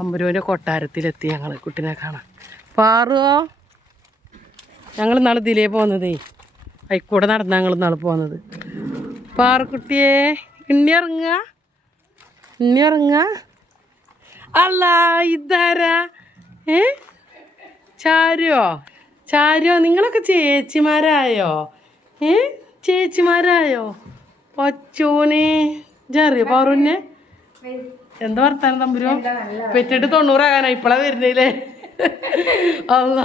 അമ്പരൂന്റെ കൊട്ടാരത്തിലെത്തി ഞങ്ങൾ കുട്ടീനെ കാണാൻ. പാറുവോ ഞങ്ങൾ നാളെ ഇതിലേ പോകുന്നതേ അയിക്കൂടെ നടന്ന ഞങ്ങൾ നാളെ പോകുന്നത് പാറക്കുട്ടിയെ ഇണ്ണി ഇറങ്ങുക ഇണ്ണി ഇറങ്ങുക അല്ല ഇതാരാ? ഏ? ചാരുവോ? ചാരുവോ നിങ്ങളൊക്കെ ചേച്ചിമാരായോ? ഏ? ചേച്ചിമാരായോ? പച്ചൂനെ ജറിയോ പാറുന്നെ എന്താ വർത്താനം തമ്പുരോ? പെറ്റിട്ട് തൊണ്ണൂറാകാനാ ഇപ്പളാ വരുന്നില്ലേ അല്ല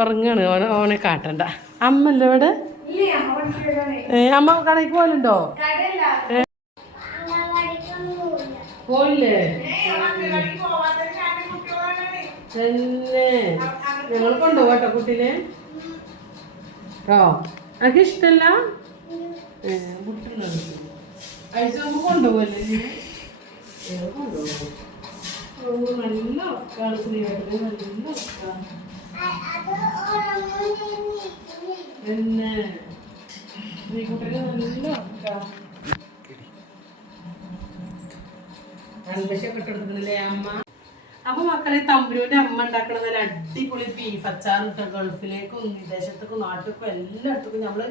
ഉറങ്ങാണ്. ഓനെ ഓനെ കാട്ടണ്ട. അമ്മല്ലേ ഇവിടെ? ഏ, അമ്മ കടയ്ക്ക് പോലുണ്ടോ പോയില്ലേ? തന്നെ. ഞങ്ങൾ കൊണ്ടുപോകട്ടോ കുട്ടീനെ. ഓ അതൊക്കെ ഇഷ്ടല്ല? അയച്ചു കൊണ്ടുപോകല്ലേ നീ? ഞങ്ങൾ കൊണ്ടുപോകും ഓ, നല്ല ഉറക്കാണ് ശ്രീവേട്ടന് അമ്മ? അപ്പൊ മക്കളെ തമ്പുരൂന്റെ അമ്മ ഉണ്ടാക്കണ നല്ല അടിപൊളി ബീഫ് അച്ചാർ ഇട്ട ഗൾഫിലേക്കും വിദേശത്തേക്കും നാട്ടിലേക്കും എല്ലായിടത്തേക്കും നമ്മൾ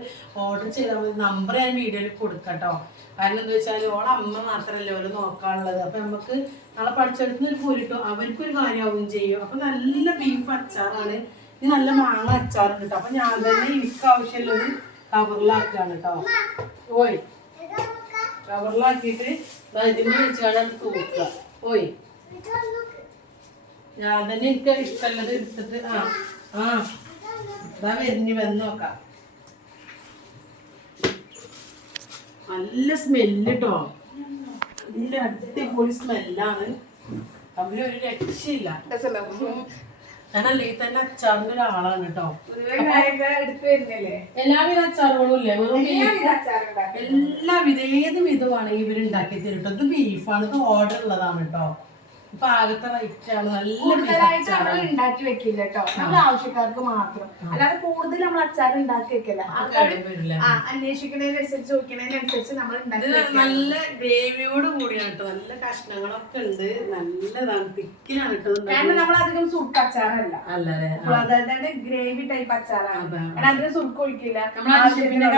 ഓർഡർ ചെയ്താൽ മതി. നമ്പർ ഞാൻ വീഡിയോയിൽ കൊടുക്കട്ടോ. കാരണം എന്താ വെച്ചാൽ ഓളെ അമ്മ മാത്രമല്ലേ ഓരോ നോക്കാനുള്ളത്. അപ്പൊ നമുക്ക് നാളെ പഠിച്ചെടുത്ത് ഒരു പോരിട്ടോ അവർക്കൊരു കാര്യമാവും ചെയ്യും. അപ്പൊ നല്ല ബീഫ് അച്ചാറാണ്. ഇത് നല്ല മാങ്ങ അച്ചാർ കിട്ടും. അപ്പൊ ഞാൻ തന്നെ എനിക്ക് ആവശ്യമുള്ളത് കവറിലാക്കുകയാണ് കേട്ടോ. ഓയ്. കവറിലാക്കിയിട്ട് ഇതിന് വെച്ചാണ് തൂക്കുക. ഓയ്. ഞാൻ തന്നെ എനിക്ക് ഇഷ്ടമുള്ളത് എടുത്തിട്ട് ആ ആ അതാ വരിഞ്ഞ് വന്ന് നോക്കാം. നല്ല സ്മെല്ല് കേട്ടോ നല്ല അടിപൊളി സ്മെല്ലാണ്. അവർ ഒരു രക്ഷയില്ല. ഞാനല്ലേ തന്നെ അച്ചാറിന്റെ ഒരാളാണ് കേട്ടോ. എല്ലാവിധ അച്ചാറുകളും ഇല്ലേ? വെറും എല്ലാവിധ ഏത് വിധമാണെങ്കിൽ ഇവരുണ്ടാക്കി തരും കേട്ടോ ഇത് ബീഫാണ് ഇത് ഓർഡർ ഉള്ളതാണ് കേട്ടോ. കൂടുതലായിട്ട് നമ്മൾ ഉണ്ടാക്കി വെക്കില്ല കേട്ടോ നമ്മുടെ ആവശ്യക്കാർക്ക് മാത്രം. അല്ലാതെ കൂടുതൽ നമ്മൾ അച്ചാർ ഉണ്ടാക്കി വെക്കില്ല. അന്വേഷിക്കുന്നതിനനുസരിച്ച് ചോദിക്കുന്നതിനനുസരിച്ച് നമ്മൾ നല്ല ഗ്രേവിയോട് കൂടിയാണ് കേട്ടോ നല്ല കഷ്ണങ്ങളൊക്കെ ഉണ്ട് നല്ലതാണ്. തിക്കിലാണ് കേട്ടോ കാരണം നമ്മൾ അധികം സുർക്ക് അച്ചാറല്ല. അതായത് ഗ്രേവി ടൈപ്പ് അച്ചാറാണ്. അധികം സുർക്ക് ഒഴിക്കില്ല.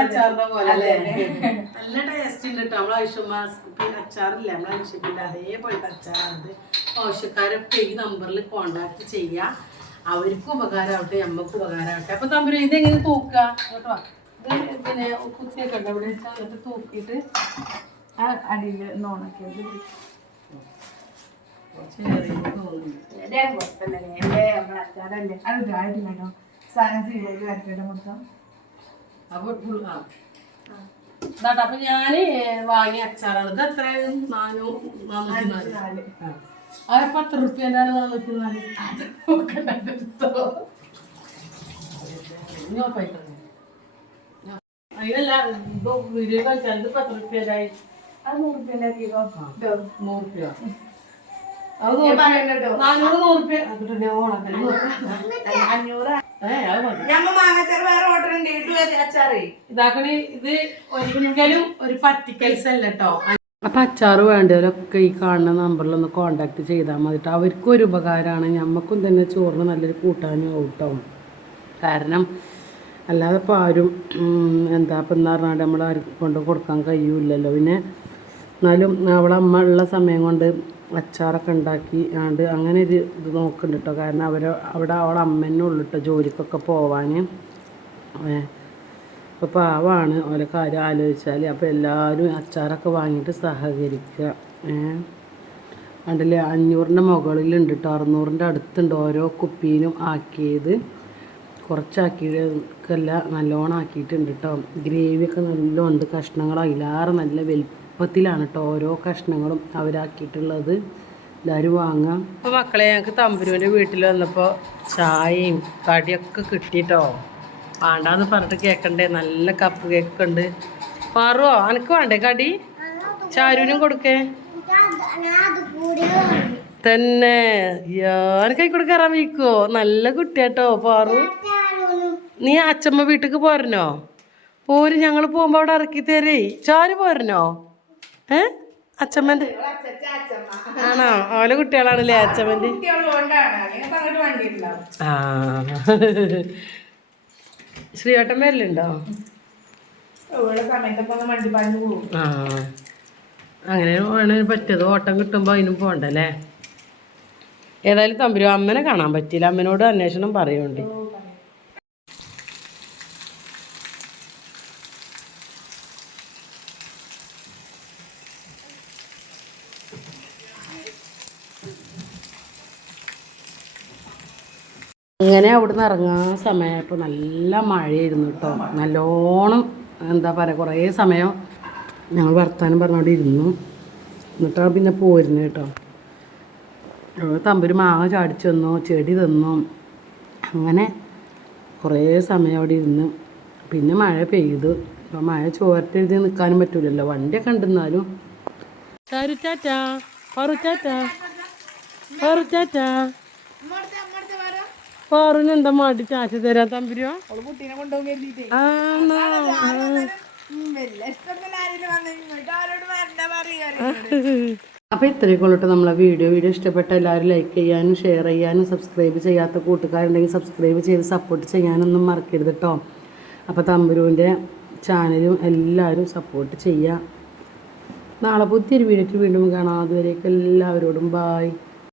അച്ചാറിന്റെ പോലെ നല്ല ടേസ്റ്റ് ഉണ്ട് കേട്ടോ നമ്മളെ ആവശ്യമാ അച്ചാറില്ല. നമ്മളെ അരിശപ്പിന്റെ അതേപോലത്തെ അച്ചാറാണ് ആവശ്യക്കാരൊക്കെ ഈ നമ്പറിൽ കോണ്ടാക്ട് ചെയ്യാം. അവർക്കും ഉപകാരമാവട്ടെ നമ്മക്കും ഉപകാരമാവട്ടെ. അപ്പൊ തമ്പുര ഇതെങ്ങനെ തൂക്കുക കേട്ടോ ഇത് പിന്നെ കുത്തിയൊക്കെ ഉണ്ട്. അവിടെ വെച്ചാൽ എന്നിട്ട് തൂക്കിയിട്ട് അടിയിൽ നോണൊക്കെ അത് ആ. അപ്പൊ ഞാൻ വാങ്ങിയ അച്ചാറാണ്. ഇത് എത്ര നാനൂ നാനൂറ്റി നാല് അത് പത്ത്. അതിനല്ല ഇത് വീഡിയോ കളിച്ചാൽ ഇത് പത്ത് റുപ്യന്റെ അത് നൂറ് റുപ്യന്റെ കിലോ നൂറ് റുപ്യ. അത് നാനൂറ് നൂറ് റുപ്യ. അഞ്ഞൂറ്. ഇതാക്കണേ ഇത് ഒരിക്കലും ഒരു പറ്റിക്കൽസ് അല്ല കേട്ടോ അപ്പം അച്ചാറ് വേണ്ടവരൊക്കെ ഈ കാണുന്ന നമ്പറിൽ ഒന്ന് കോണ്ടാക്ട് ചെയ്താൽ മതി കേട്ടോ അവർക്കും ഒരു ഉപകാരമാണ് ഞമ്മക്കും തന്നെ ചോറിന് നല്ലൊരു കൂട്ടാനും ഔട്ടാവും കാരണം അല്ലാതെ ഇപ്പോൾ ആരും എന്താ ഇപ്പം എന്താ പറഞ്ഞാൽ നമ്മൾ ആർക്കും കൊണ്ട് കൊടുക്കാൻ കഴിയൂലല്ലോ പിന്നെ എന്നാലും അവളെ അമ്മ ഉള്ള സമയം കൊണ്ട് അച്ചാറൊക്കെ ഉണ്ടാക്കി ആണ്ട് അങ്ങനെ ഒരു ഇത് നോക്കുന്നുണ്ട് കേട്ടോ കാരണം അവർ അവിടെ അവളെ അമ്മേനെ ജോലിക്കൊക്കെ പോവാൻ അപ്പോൾ പാവമാണ് ഓരോ കാര്യം ആലോചിച്ചാൽ അപ്പോൾ എല്ലാവരും അച്ചാറൊക്കെ വാങ്ങിയിട്ട് സഹകരിക്കുക. കണ്ടില്ലേ? അഞ്ഞൂറിന്റെ മുകളിലുണ്ട് കേട്ടോ അറുന്നൂറിന്റെ അടുത്തുണ്ട് ഓരോ കുപ്പിയിലും ആക്കിയത്. കുറച്ചാക്കിയതല്ല നല്ലോണം ആക്കിയിട്ടുണ്ട് കേട്ടോ ഗ്രേവിയൊക്കെ നല്ലോണ്ട് കഷ്ണങ്ങൾ അതിലാറ് നല്ല വലുപ്പത്തിലാണ് കേട്ടോ ഓരോ കഷ്ണങ്ങളും അവരാക്കിയിട്ടുള്ളത്. എല്ലാവരും വാങ്ങാം. അപ്പോൾ മക്കളെ ഞങ്ങൾക്ക് തമ്പുരുവിന്റെ വീട്ടിൽ വന്നപ്പോൾ ചായയും കടിയൊക്കെ കിട്ടിയിട്ടോ വേണ്ടാന്ന് പറഞ്ഞിട്ട് കേക്കണ്ടേ? നല്ല കപ്പ് കേക്ക് ഉണ്ട്. പാറുവോ? അനക്ക് വേണ്ടേ കടി? ചാരുവിനും കൊടുക്കേ. തന്നെ. ഞാൻ കൊടുക്കാറാ കയറാൻ വീക്കോ? നല്ല കുട്ടിയാട്ടോ പാറു. നീ അച്ഛമ്മ വീട്ടിക്ക് പോരണോ? പോര് ഞങ്ങൾ പോകുമ്പോ അവിടെ ഇറക്കി തരേ. ചാരു പോരണോ? ഏ? അച്ഛമ്മന്റെ അച്ഛച്ച അച്ഛമ്മ ആണോ? ഓല കുട്ടികളാണല്ലേ അച്ഛമ്മന്റെ വണ്ടി ആ. ശ്രീവട്ടം വരലുണ്ടോ ആ. അങ്ങനെ വേണേ പറ്റിയത്. ഓട്ടം കിട്ടുമ്പോൾ അതിനും പോകണ്ടല്ലേ ഏതായാലും തമ്പുരു അമ്മനെ കാണാൻ പറ്റിയില്ല. അമ്മനോട് അന്വേഷണം പറയുന്നുണ്ട് അങ്ങനെ അവിടുന്ന് ഇറങ്ങാൻ സമയമായപ്പോൾ നല്ല മഴയായിരുന്നു കേട്ടോ. നല്ലോണം എന്താ പറയുക കുറേ സമയം ഞങ്ങൾ വർത്താനം പറഞ്ഞോണ്ട് ഇരുന്നു എന്നിട്ടാണ് പിന്നെ പോരുന്നത് കേട്ടോ. തമ്പുരു മാങ്ങ ചാടിച്ചു തന്നു ചെടി തന്നു. അങ്ങനെ കുറേ സമയം അവിടെ ഇരുന്ന്. പിന്നെ മഴ പെയ്തു. അപ്പോൾ മഴ ചോരട്ടെഴുതി നിൽക്കാനും പറ്റൂലല്ലോ. വണ്ടിയൊക്കെ ഉണ്ടെന്നാലും. ചാരു ചാറ്റാ പറു ചാറ്റാ പാറുന് എന്താ മാടി ചാച്ച തരാൻ തമ്പുരുവാ അവൾ കുട്ടീനെ കൊണ്ടുപോകും കരുതിട്ടേ ആണോ വലിയ ഇഷ്ടമൊന്നുമില്ല ആരെങ്കിലും എന്താ ഇങ്ങോട്ട് ചാച്ച തരാ തമ്പുരോ. അപ്പൊ ഇത്രയൊക്കെ ഉള്ളൂ നമ്മളെ വീഡിയോ. വീഡിയോ ഇഷ്ടപ്പെട്ട എല്ലാവരും ലൈക്ക് ചെയ്യാനും ഷെയർ ചെയ്യാനും സബ്സ്ക്രൈബ് ചെയ്യാത്ത കൂട്ടുകാരുണ്ടെങ്കിൽ സബ്സ്ക്രൈബ് ചെയ്ത് സപ്പോർട്ട് ചെയ്യാനൊന്നും മറക്കരുത് കേട്ടോ അപ്പോൾ തമ്പുരുവിന്റെ ചാനലും എല്ലാവരും സപ്പോർട്ട് ചെയ്യുക നാളെ പുതിയൊരു വീഡിയോയ്ക്ക് വീണ്ടും കാണാം. അതുവരേക്കും എല്ലാവരോടും ബായ്